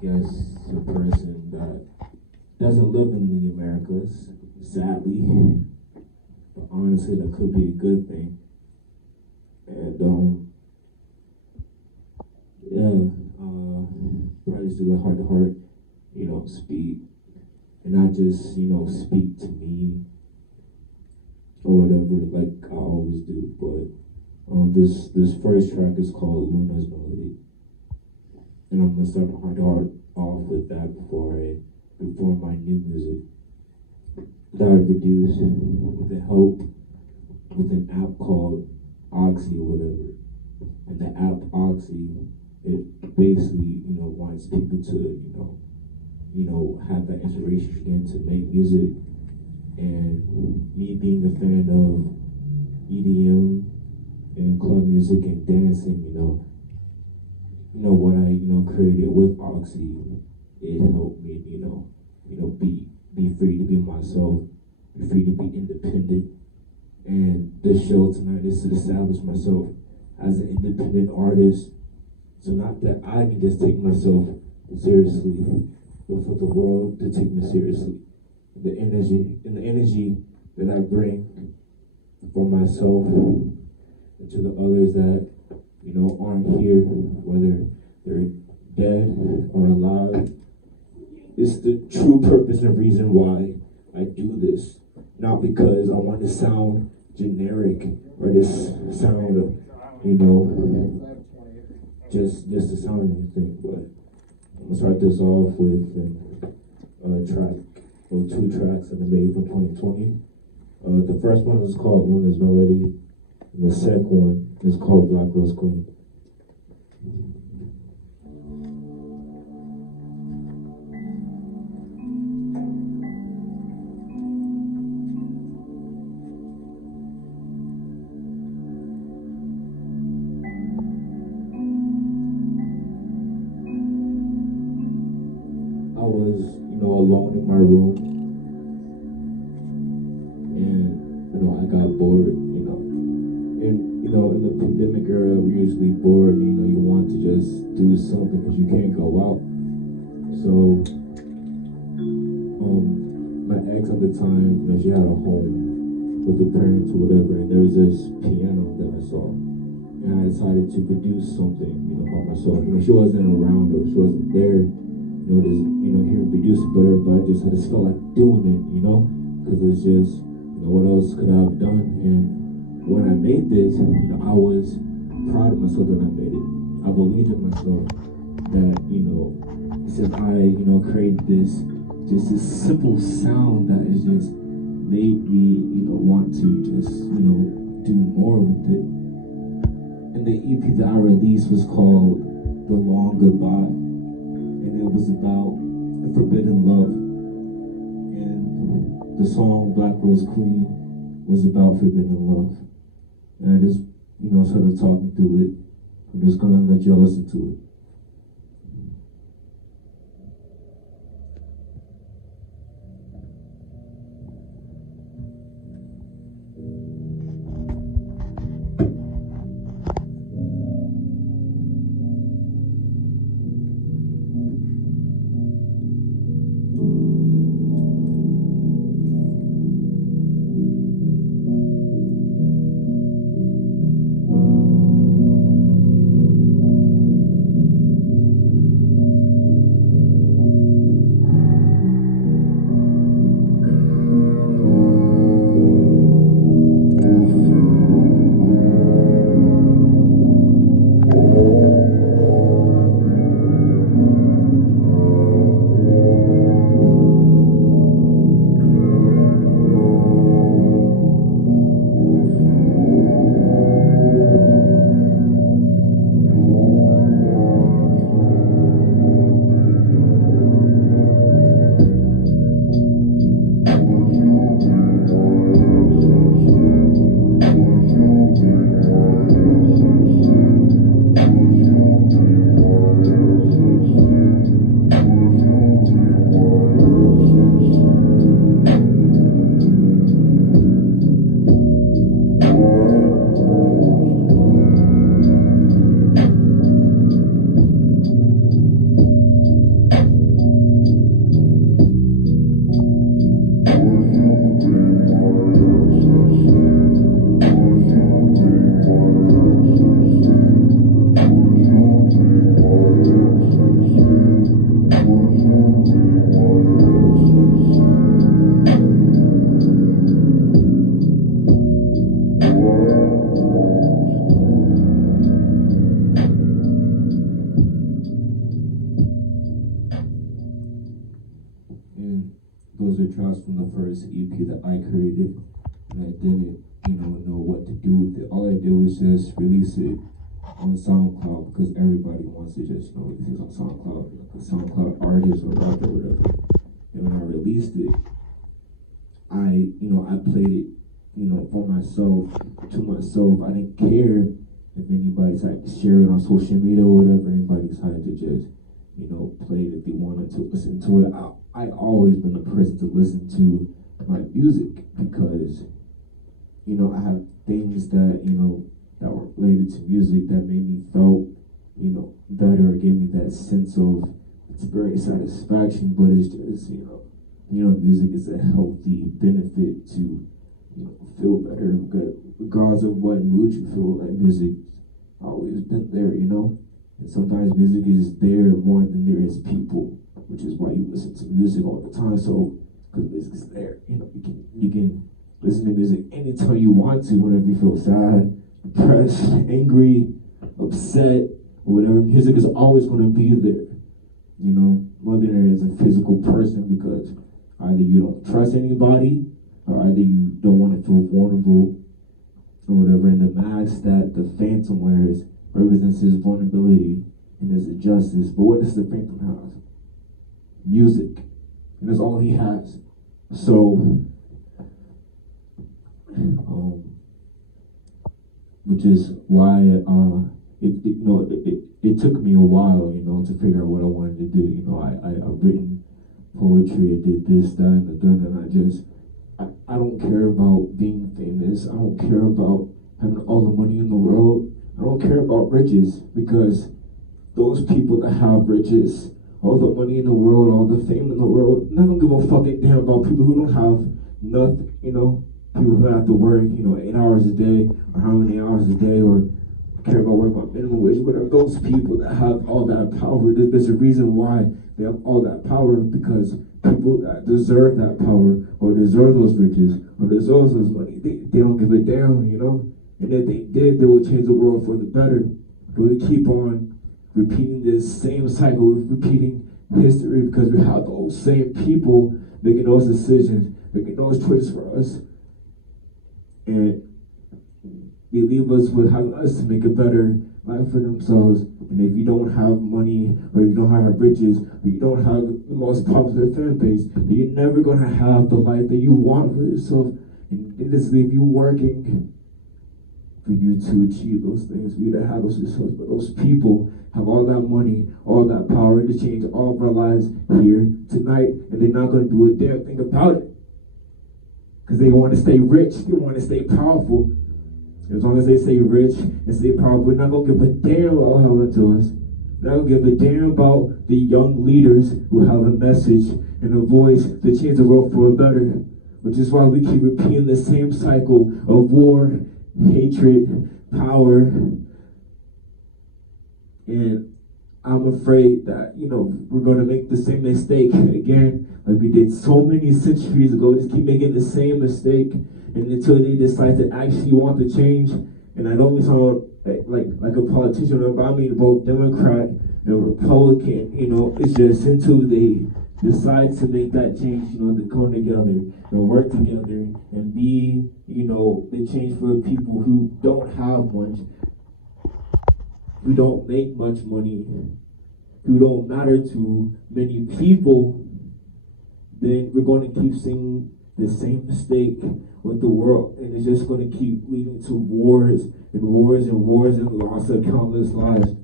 guess, a person that doesn't live in the Americas, sadly. But honestly, that could be a good thing. And yeah, probably just do a heart to heart, speak, and not just speak to me or whatever like I always do. But this first track is called Luna's Melody, and I'm gonna start the heart to heart off with that before my new music that I produced with the help with an app called Oxy or whatever. And the app Oxy, it basically, wants people to, have that inspiration again to make music. And me being a fan of EDM and club music and dancing, what I, created with Oxy, it helped me, be free to be myself, be free to be independent. And this show tonight is to establish myself as an independent artist. So not that I can just take myself seriously, but for the world to take me seriously. The energy that I bring for myself and to the others that, aren't here, whether they're dead or alive. It's the true purpose and reason why I do this. Not because I want to sound generic or just sound, just to sound anything. But I'm gonna start this off with a track, or two tracks that I made from 2020. The first one is called Luna's Melody, and the second one is called Black Rose Queen. I was, alone in my room, and I got bored, and in the pandemic era, we're usually bored. You want to just do something because you can't go out. So, my ex at the time, she had a home with her parents or whatever, and there was this piano that I saw, and I decided to produce something, by myself. She wasn't around or she wasn't there. Hear and produce it better, but I just felt like doing it, because it's just, what else could I have done? And when I made this, I was proud of myself that I made it. I believed in myself that, since I, created this, just this simple sound that has just made me, want to just, do more with it. And the EP that I released was called The Long Goodbye. And it was about forbidden love. And the song Black Rose Queen was about forbidden love. And I just, started talking through it. I'm just gonna let y'all listen to it. those are tracks from the first EP that I created, and I didn't, know what to do with it. All I did was just release it on SoundCloud because everybody wants to just, release it on SoundCloud, like a SoundCloud artist or rapper or whatever. And when I released it, I played it, for myself, to myself. I didn't care if anybody decided to share it on social media or whatever. Anybody decided to just, play it if they wanted to listen to it. I always been a person to listen to my music because, I have things that, that were related to music that made me feel, better, or gave me that sense of experience satisfaction. But it's just, music is a healthy benefit to, feel better, regardless of what mood you feel. Like, music always been there, And sometimes music is there more than there is people, which is why you listen to music all the time. So, because music is there, you can listen to music anytime you want to, whenever you feel sad, depressed, angry, upset, or whatever. Music is always going to be there, whether there is a physical person, because either you don't trust anybody, or either you don't want to feel vulnerable, or whatever. And the mask that the Phantom wears represents his vulnerability and his injustice. But what does the Phantom have? Music. And that's all he has. So, which is why it took me a while, to figure out what I wanted to do. I've written poetry, I did this, that, and the third, and I don't care about being famous. I don't care about having all the money in the world. I don't care about riches, because those people that have riches, all the money in the world, all the fame in the world, I don't give a fucking damn about people who don't have nothing, people who have to work, 8 hours a day, or how many hours a day, or care about working about minimum wage, whatever. Those people that have all that power, there's a reason why they have all that power, because people that deserve that power, or deserve those riches, or deserve those money, they don't give a damn, And if they did, they would change the world for the better. But we keep on repeating this same cycle, repeating history, because we have those same people making those decisions, making those choices for us. And they leave us with having us to make a better life for themselves. And if you don't have money, or you don't have riches, or you don't have the most popular fan base, then you're never going to have the life that you want for yourself. And it is leave you working for you to achieve those things, for you to have those results. But those people have all that money, all that power to change all of our lives here tonight, and they're not going to do a damn thing about it. Because they want to stay rich, they want to stay powerful. As long as they stay rich and stay powerful, we're not going to give a damn about what happened to us. We're not going to give a damn about the young leaders who have a message and a voice to change the world for a better. Which is why we keep repeating the same cycle of war, hatred, power. And I'm afraid that, we're going to make the same mistake again, like we did so many centuries ago. Just keep making the same mistake, and until they decide to actually want to change. And I don't mean sound like a politician, but I mean both Democrat and Republican. It's just until they decide to make that change, to come together and work together and be, the change for people who don't have much, who don't make much money, who don't matter to many people. Then we're going to keep seeing the same mistake with the world, and it's just going to keep leading to wars and wars and wars and loss of countless lives.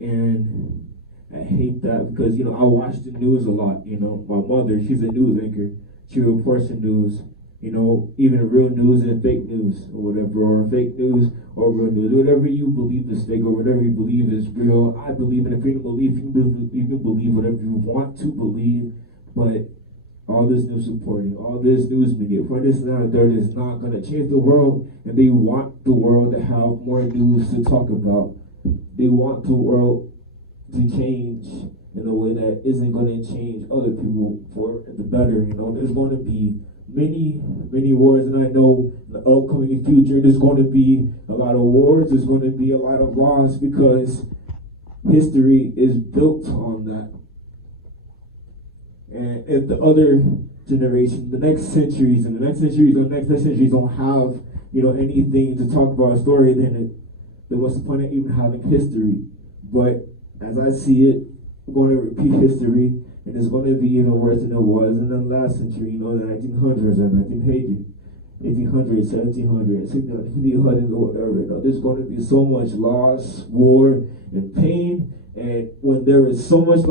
And I hate that because, I watch the news a lot. My mother, she's a news anchor. She reports the news, even real news and fake news or whatever, or fake news or real news. Whatever you believe is fake or whatever you believe is real. I believe in freedom of belief. You can believe whatever you want to believe, but all this news reporting, all this news media, for this and that, third is not going to change the world. And they want the world to have more news to talk about. They want the world to change in a way that isn't going to change other people for the better. There's going to be many wars, and I know in the upcoming future there's going to be a lot of wars, there's going to be a lot of loss, because history is built on that. And if the other generation, the next centuries, and the next centuries, or next centuries don't have, anything to talk about a story, then what's the point of even having history? But as I see it, we're going to repeat history, and it's going to be even worse than it was in the last century, the 1900s and 1800s, 1700s, 1600s, or whatever. There's going to be so much loss, war, and pain, and when there is so much